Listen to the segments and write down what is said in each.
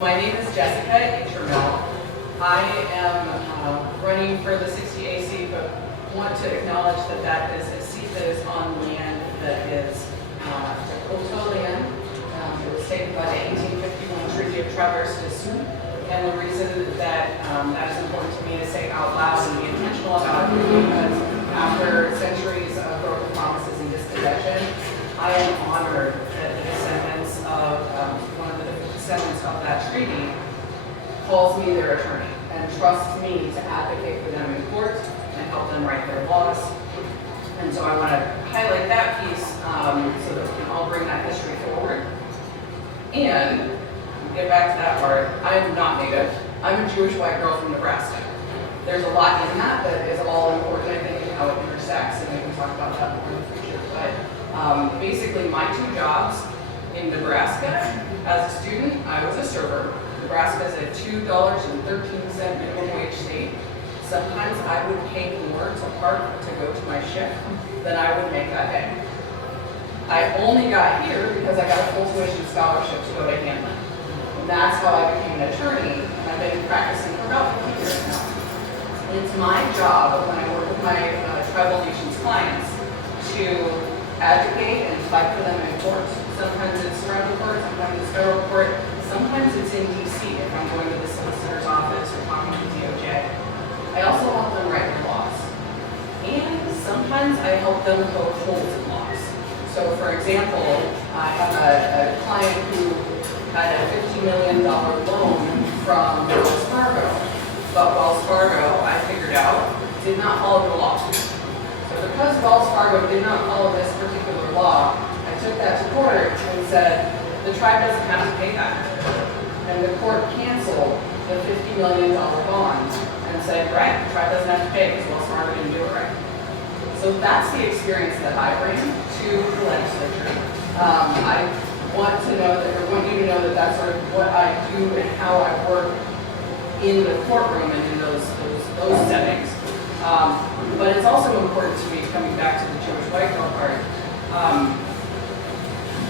My name is Jessica Intramural. I am running for the 60A seat, but want to acknowledge that that is a seat that is on land that is Dakota land. It was taken by the 1851 Treaty of Traverses. And the reason that that is important to me to say out loud and be intentional about it is because after centuries of broken promises and dispossession, I am honored that the descendants of one of the descendants of that treaty calls me their attorney and trusts me to advocate for them in court and help them write their laws. And so I want to highlight that piece so that we can all bring that history forward. And get back to that part, I am not Native. I'm a Jewish white girl from Nebraska. There's a lot in that is all important, I think, and how it intersects, and we can talk about that more in the future. But basically, my two jobs in Nebraska, as a student, I was a server. Nebraska is a $2.13 minimum wage state. Sometimes I would pay more to park to go to my shift than I would make that day. I only got here because I got a full tuition scholarship to go to Hamlin. And that's how I became an attorney, and I've been practicing for about 50 years now. And it's my job when I work with my tribal nations clients to advocate and fight for them in court. Sometimes it's surrounding court, sometimes it's federal court, sometimes it's in DC if I'm going to the solicitor's office or talking to DOJ. I also help them write their laws. And sometimes I help them poke holes in laws. So for example, I have a client who had a $50 million loan from Wells Fargo. But Wells Fargo, I figured out, did not follow the law. So because Wells Fargo did not follow this particular law, I took that to court and said, the tribe doesn't have to pay that. And the court canceled the $50 million bond and said, right, the tribe doesn't have to pay because Wells Fargo didn't do it right. So that's the experience that I bring to the legislature. I want you to know that that's sort of what I do and how I work in the courtroom and in those settings. But it's also important to me, coming back to the Jewish white girl part,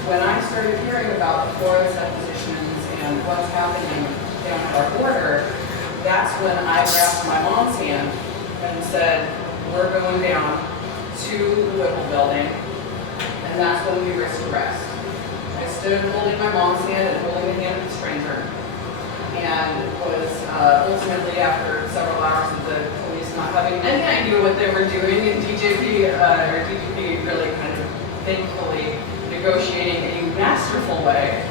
when I started hearing about the Florida depositions and what's happening down at our border, that's when I grabbed my mom's hand and said, we're going down to the Whipple building, and that's when we risked arrest. I stood holding my mom's hand and holding the hand of the stranger, and was ultimately, after several hours of the police not having any idea what they were doing, and DJP really kind of thankfully negotiating a masterful way,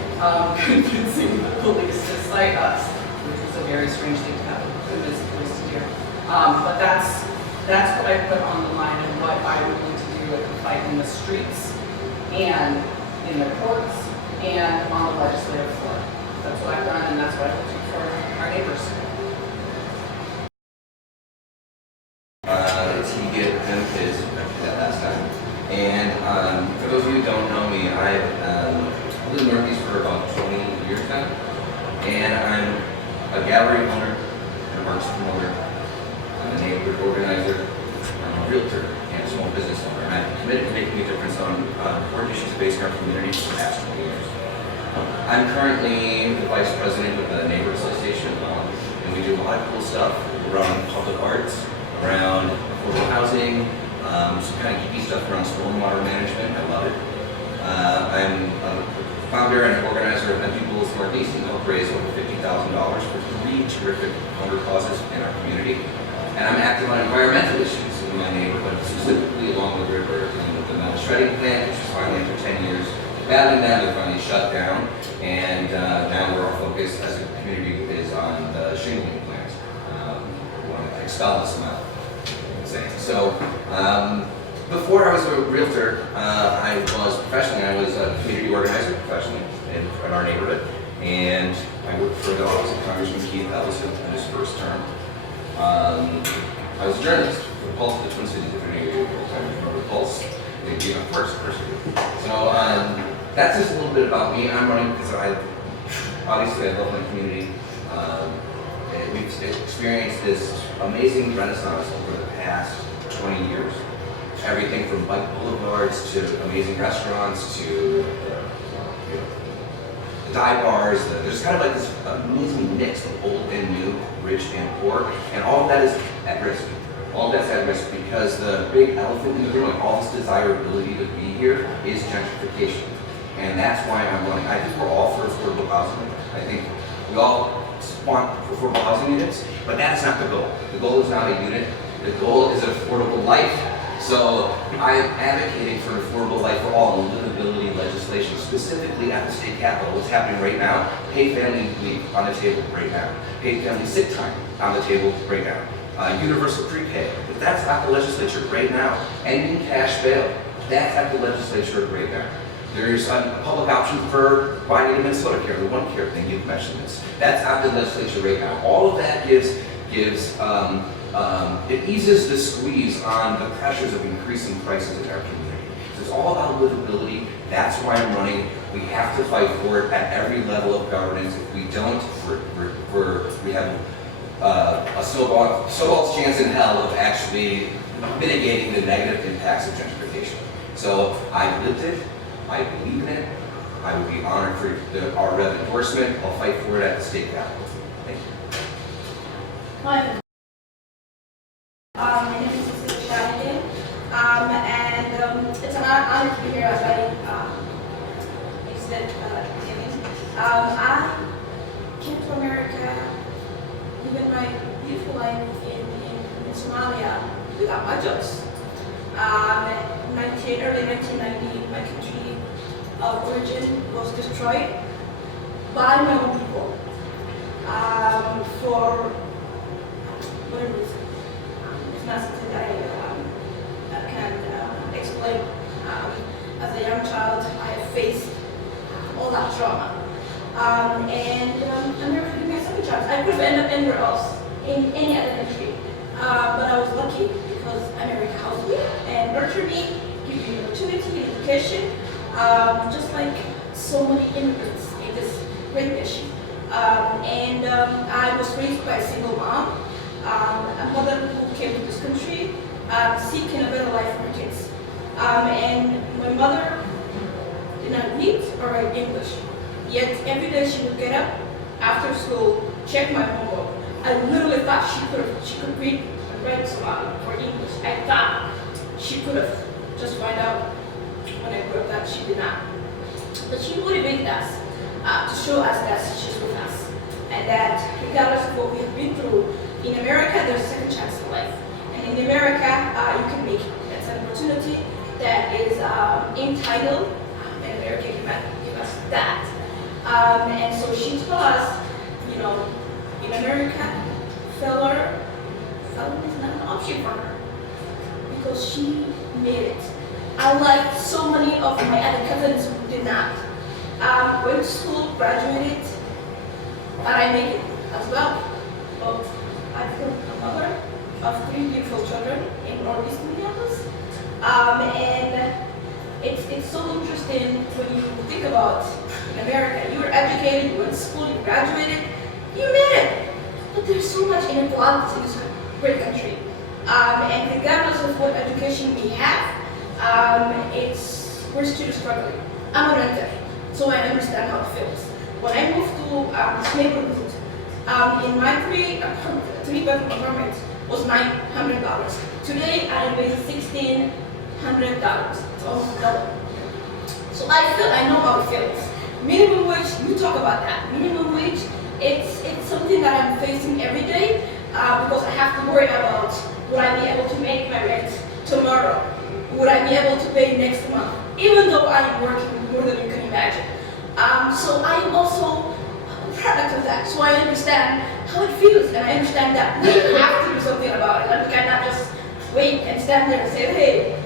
convincing the police to cite us, which was a very strange thing to have convince the police to do. But that's what I put on the line and what I'm willing to do with the fight in the streets and in the courts and on the legislative floor. That's what I've done, and that's what I will do for our neighbors. That last time. And for those of you who don't know me, I've lived in the Northeast for about 20 years now. And I'm a gallery owner, and a arts promoter, I'm a neighborhood organizer, I'm a realtor, and a small business owner. And I'm committed to making a difference on important issues facing our community for the past 20 years. I'm currently the vice president of the Neighborhood Association, and we do a lot of cool stuff around public arts, around affordable housing, some kind of geeky stuff around stormwater management. I love it. I'm a founder and organizer of Empty Bowls Northeast, and helped raise over $50,000 for 3 terrific hunger causes in our community. And I'm active on environmental issues in my neighborhood, specifically along the river and with the metal shredding plant, which is finally, after 10 years battling that, we finally shut down. And now we're all focused as a community is on the shingling plant. We want to expel this amount. So before I was a realtor, I was a community organizer professionally in our neighborhood. And I worked for the office of Congressman Keith Ellison in his first term. I was a journalist for Pulse of the Twin Cities, if any of you remember Pulse. They'd be on first. So that's just a little bit about me. I'm running because obviously I love my community. We've experienced this amazing renaissance over the past 20 years. Everything from bike boulevards to amazing restaurants to dive bars, there's kind of like this amazing mix of old and new, rich and poor, and all of that is at risk. All of that's at risk because the big elephant in the room, like all this desirability to be here, is gentrification. And that's why I'm running. I think we're all for affordable housing. I think we all want affordable housing units, but that's not the goal. The goal is not a unit. The goal is an affordable life. So I am advocating for an affordable life for all, and livability legislation, specifically at the state capitol. What's happening right now, paid family leave on the table right now. Paid family sick time on the table right now. Universal pre-K, but that's at the legislature right now. Ending cash bail, that's at the legislature right now. There's a public option for buying into Minnesota Care, the One Care thing, you've mentioned this. That's at the legislature right now. All of that it eases the squeeze on the pressures of increasing prices in our community. So it's all about livability. That's why I'm running. We have to fight for it at every level of governance. If we don't, we have a snowball's chance in hell of actually mitigating the negative impacts of gentrification. So I've lived it. I believe in it. I would be honored for our rep endorsement. I'll fight for it at the state capitol. Thank you. Hi. My name is Cecilia Shadigan, and it's an honor to be here as I said at the beginning. I came to America, living my beautiful life in Somalia without my jobs. Early 1990, my country of origin was destroyed by my own people for whatever reason. It's not something that I can explain. As a young child, I have faced all that trauma. And I never gave myself a chance. I could have ended up anywhere else, in any other country. But I was lucky because America housed me and nurtured me, gave me opportunity and education, just like so many immigrants in this great nation. I was raised by a single mom, a mother who came to this country seeking a better life for her kids. And my mother did not read or write English, yet every day she would get up after school, check my homework. I literally thought she could read and write Somali or English. I thought she could have. Just find out when I grew up that she did not. But she motivated us to show us that she's with us, and that regardless of what we have been through, in America there's a second chance in life, and in America you can make it. That's an opportunity that is entitled, and America can give us that. And so she told us, in America, failure is not an option for her because she made it. Unlike so many of my other cousins who did not. Went to school, graduated, but I made it as well. But I've been a mother of 3 beautiful children in Northeast Minneapolis. And it's so interesting when you think about in America. You were educated, you went to school, you graduated, you made it. But there's so much inequality in this great country. And regardless of what education we have, we're still struggling. I'm a renter, so I understand how it feels. When I moved to this neighborhood, in my three-bedroom apartment was $900. Today I am paying $1,600. It's almost double. So I know how it feels. Minimum wage, you talk about that. Minimum wage, it's something that I'm facing every day because I have to worry about, would I be able to make my rent tomorrow? Would I be able to pay next month? Even though I am working more than you can imagine. So I am also a product of that. So I understand how it feels, and I understand that we have to do something about it. Like we cannot just wait and stand there and say, hey,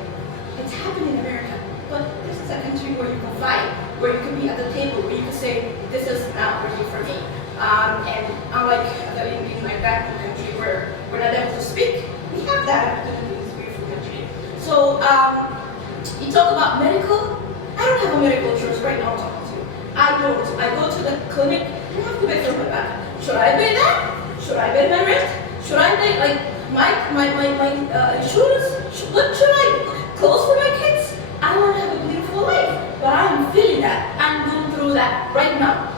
it's happening in America. But this is a country where you can fight, where you can be at the table, where you can say, this is not working for me. And unlike in my back country where we're not able to speak, we have that opportunity in this beautiful country. So you talk about medical. I don't have a medical insurance right now I'm talking to you. I don't. I go to the clinic and have to pay for my back. Should I pay that? Should I pay my rent? Should I pay my insurance? What should I clothes for my kids? I want to have a beautiful life, but I'm feeling that. I'm going through that right now.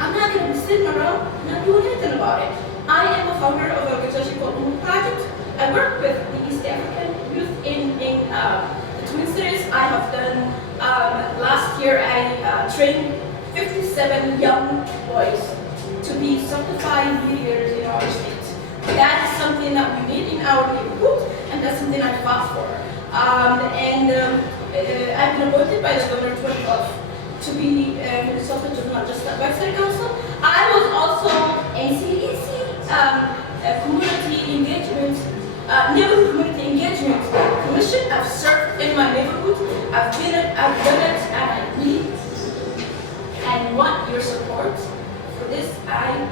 I'm not going to be sitting around not doing anything about it. I am a founder of an organization called Umu Project. I work with the East African youth in the Twin Cities. I have done, last year I trained 57 young boys to be certified leaders in our state. That is something that we need in our neighborhood, and that's something I fought for. I've been appointed by the governor 2012 to be consultant of not just the Website Council. I was also NCEC community engagement, neighborhood community engagement commission. I've served in my neighborhood. I've done it, and I need and want your support for this. I